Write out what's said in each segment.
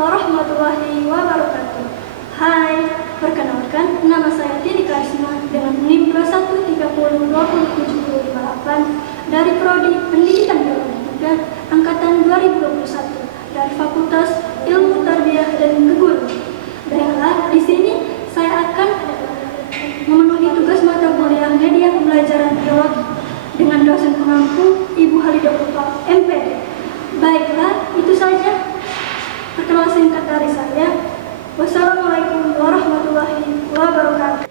warahmatullahi wabarakatuh. Hai, perkenalkan, nama saya Tini Karisma dengan NIM 21302078 dari Prodi Pendidikan Biologi 3 Angkatan 2021 dari Fakultas Ilmu Tarbiyah dan Keguruan. Baiklah, di sini saya akan memenuhi tugas mata kuliah media pembelajaran biologi dengan dosen pengampu Ibu Halidah Putra, MPD. Baiklah, itu saja perkenalan singkat dari saya. Wassalamualaikum warahmatullahi wabarakatuh.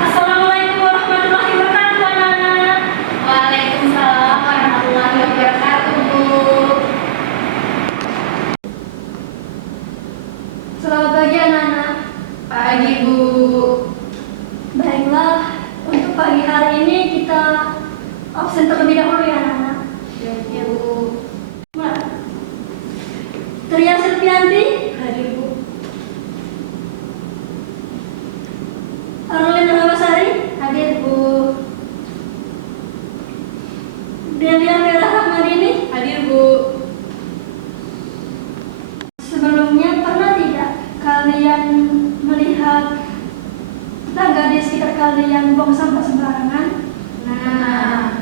Assalamualaikum warahmatullahi wabarakatuh, anak-anak. Waalaikumsalam warahmatullahi wabarakatuh, Bu. Selamat pagi, anak-anak. Pagi, Bu. Baiklah, untuk pagi hari ini kita absen terlebih dahulu ya, anak-anak. Ya, Bu. Nah, Tria Silvianti, Hadir, Bu. Arlina Ramasari, Hadir, Bu. Delia Merah Rahmadini. Hadir, Bu. Sebelumnya pernah tidak kalian melihat tetangga di sekitar kalian buang sampah sembarangan? Nah,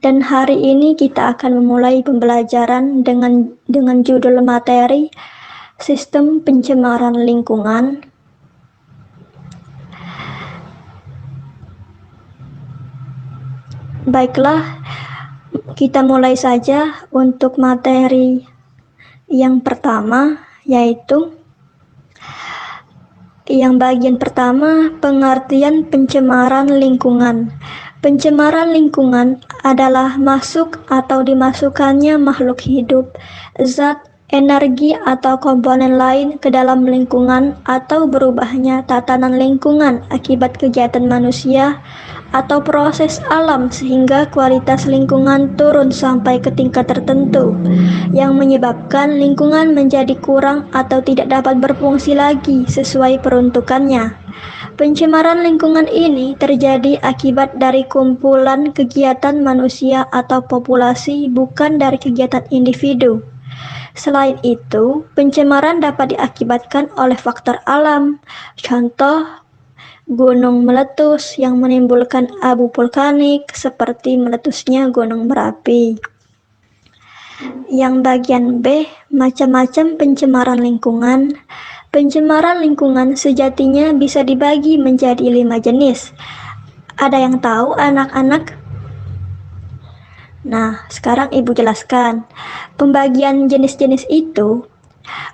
Dan hari ini kita akan memulai pembelajaran dengan judul materi Sistem Pencemaran Lingkungan. Baiklah, kita mulai saja untuk materi yang pertama, yaitu yang bagian pertama, pengertian pencemaran lingkungan. Pencemaran lingkungan adalah masuk atau dimasukkannya makhluk hidup, zat, energi atau komponen lain ke dalam lingkungan atau berubahnya tatanan lingkungan akibat kegiatan manusia atau proses alam sehingga kualitas lingkungan turun sampai ke tingkat tertentu yang menyebabkan lingkungan menjadi kurang atau tidak dapat berfungsi lagi sesuai peruntukannya. Pencemaran lingkungan ini terjadi akibat dari kumpulan kegiatan manusia atau populasi, bukan dari kegiatan individu. Selain itu, pencemaran dapat diakibatkan oleh faktor alam. Contoh, gunung meletus yang menimbulkan abu vulkanik seperti meletusnya gunung Merapi. Yang bagian B, macam-macam pencemaran lingkungan. Pencemaran lingkungan sejatinya bisa dibagi menjadi 5 jenis. Ada yang tahu, anak-anak? Nah, sekarang Ibu jelaskan. Pembagian jenis-jenis itu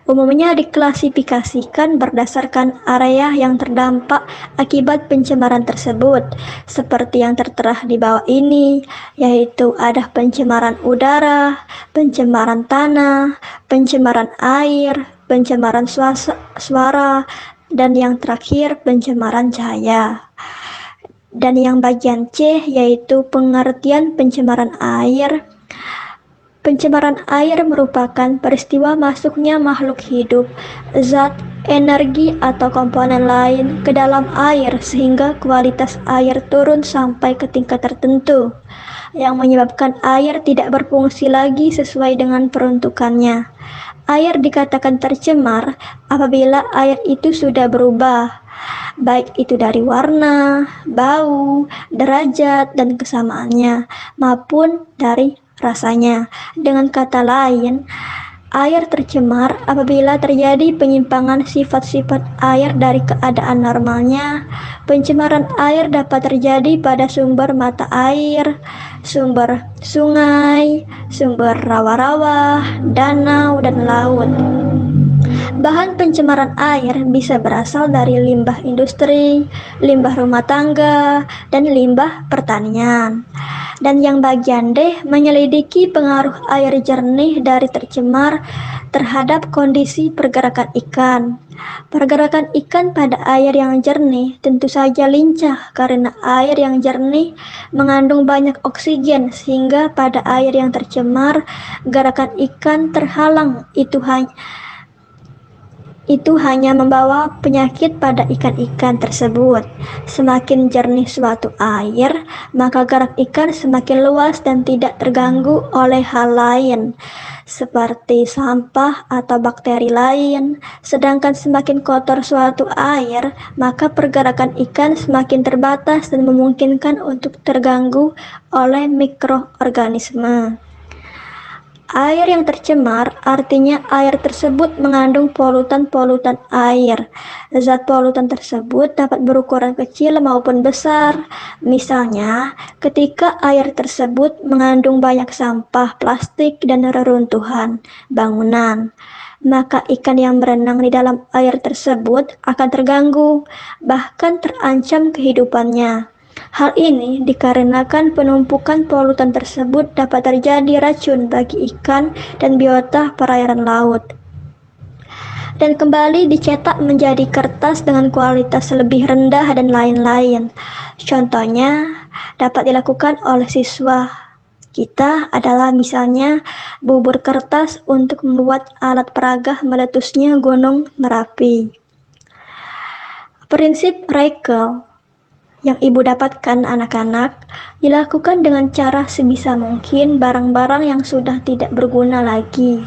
umumnya diklasifikasikan berdasarkan area yang terdampak akibat pencemaran tersebut, seperti yang tertera di bawah ini, yaitu ada pencemaran udara, pencemaran tanah, pencemaran air, pencemaran suara, dan yang terakhir pencemaran cahaya. Dan yang bagian C yaitu pengertian pencemaran air. Pencemaran air merupakan peristiwa masuknya makhluk hidup, zat, energi atau komponen lain ke dalam air sehingga kualitas air turun sampai ke tingkat tertentu yang menyebabkan air tidak berfungsi lagi sesuai dengan peruntukannya. Air dikatakan tercemar apabila air itu sudah berubah, baik itu dari warna, bau, derajat, dan kesamaannya, maupun dari rasanya. Dengan kata lain, air tercemar apabila terjadi penyimpangan sifat-sifat air dari keadaan normalnya. Pencemaran air dapat terjadi pada sumber mata air, sumber sungai, sumber rawa-rawa, danau, dan laut. Bahan pencemaran air bisa berasal dari limbah industri, limbah rumah tangga, dan limbah pertanian. Dan yang bagian D, menyelidiki pengaruh air jernih dari tercemar terhadap kondisi pergerakan ikan. Pergerakan ikan pada air yang jernih tentu saja lincah karena air yang jernih mengandung banyak oksigen sehingga pada air yang tercemar gerakan ikan terhalang. itu hanya membawa penyakit pada ikan-ikan tersebut. Semakin jernih suatu air, maka gerak ikan semakin luas dan tidak terganggu oleh hal lain, seperti sampah atau bakteri lain. Sedangkan semakin kotor suatu air, maka pergerakan ikan semakin terbatas dan memungkinkan untuk terganggu oleh mikroorganisme. Air yang tercemar artinya air tersebut mengandung polutan-polutan air. Zat polutan tersebut dapat berukuran kecil maupun besar. Misalnya, ketika air tersebut mengandung banyak sampah plastik dan reruntuhan bangunan, maka ikan yang berenang di dalam air tersebut akan terganggu, bahkan terancam kehidupannya. Hal ini dikarenakan penumpukan polutan tersebut dapat terjadi racun bagi ikan dan biota perairan laut, dan kembali dicetak menjadi kertas dengan kualitas lebih rendah dan lain-lain. Contohnya dapat dilakukan oleh siswa kita adalah misalnya bubur kertas untuk membuat alat peraga meletusnya Gunung Merapi. Prinsip recycle yang ibu dapatkan anak-anak dilakukan dengan cara sebisa mungkin barang-barang yang sudah tidak berguna lagi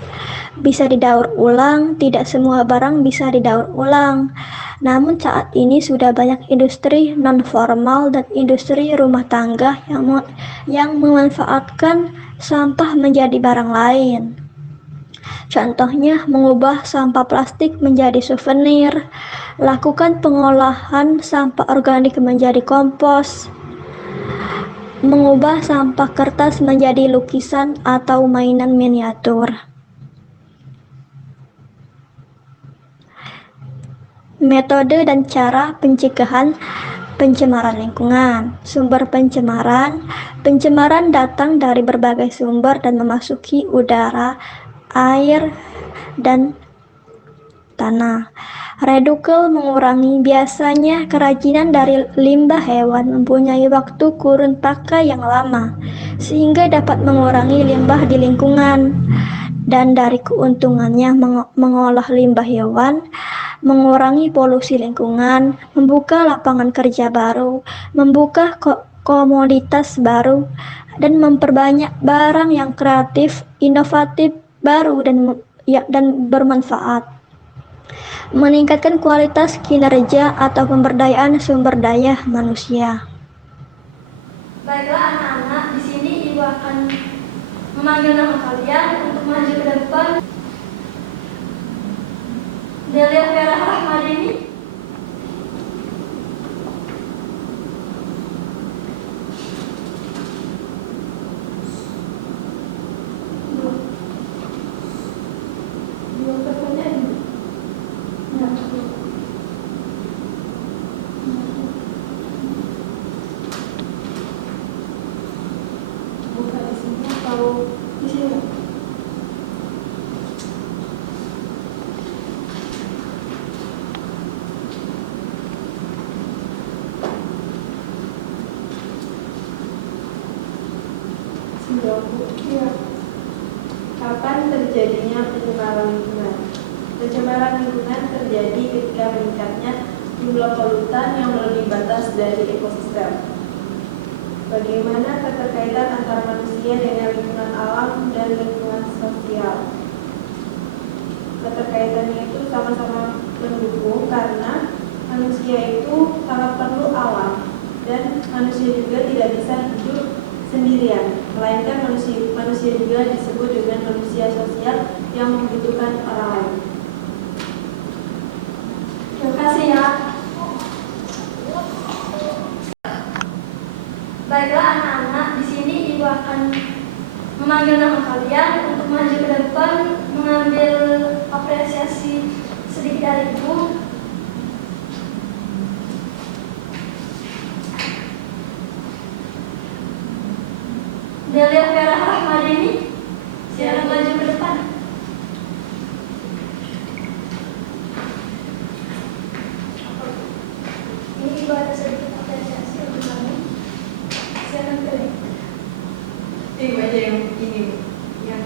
bisa didaur ulang. Tidak semua barang bisa didaur ulang, namun saat ini sudah banyak industri non-formal dan industri rumah tangga yang memanfaatkan sampah menjadi barang lain. Contohnya mengubah sampah plastik menjadi souvenir, lakukan pengolahan sampah organik menjadi kompos, mengubah sampah kertas menjadi lukisan atau mainan miniatur. Metode dan cara pencegahan pencemaran lingkungan. Sumber pencemaran. Pencemaran datang dari berbagai sumber dan memasuki udara, air, dan tanah. Redukel mengurangi. Biasanya kerajinan dari limbah hewan mempunyai waktu kurun pakai yang lama, sehingga dapat mengurangi limbah di lingkungan. Dan dari keuntungannya mengolah limbah hewan, mengurangi polusi lingkungan, membuka lapangan kerja baru, membuka komoditas baru, dan memperbanyak barang yang kreatif, inovatif, baru, dan bermanfaat. Meningkatkan kualitas kinerja atau pemberdayaan sumber daya manusia. Baiklah anak-anak, di sini ibu akan memanggil nama kalian untuk maju ke depan. Delia Vera Rahmadini. Buka di sini atau di sini? Iya. Kapan terjadinya pencemaran lingkungan? Pencemaran lingkungan terjadi ketika meningkatnya jumlah polutan yang melebihi batas dari ekosistem. Bagaimana keterkaitan antara manusia dengan lingkungan alam dan lingkungan sosial? Keterkaitannya itu sama-sama mendukung karena manusia itu sangat perlu alam dan manusia juga tidak bisa hidup sendirian, melainkan manusia juga disebut dengan manusia sosial yang membutuhkan orang lain. Terima kasih ya. Baiklah anak-anak, di sini ibu akan memanggil nama kalian untuk maju ke depan mengambil apresiasi sedikit dari ibu. Delia Vera Rahmadini, silakan maju ke depan. Ini ibu ada sedikit apresiasi untuk kamu. Silakan pilih. Ibu aja yang ini, yang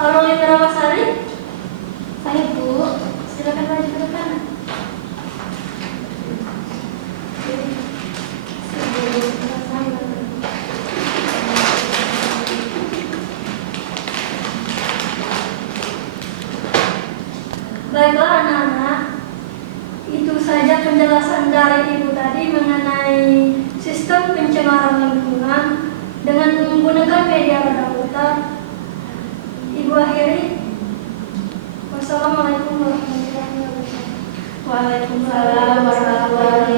Arulin Ramasari. Saya Bu, silakan maju ke depan. Baiklah anak-anak, itu saja penjelasan dari Ibu tadi mengenai sistem pencemaran lingkungan dengan menggunakan media radar. Ibu akhiri. Wassalamualaikum warahmatullahi wabarakatuh. Waalaikumsalam warahmatullahi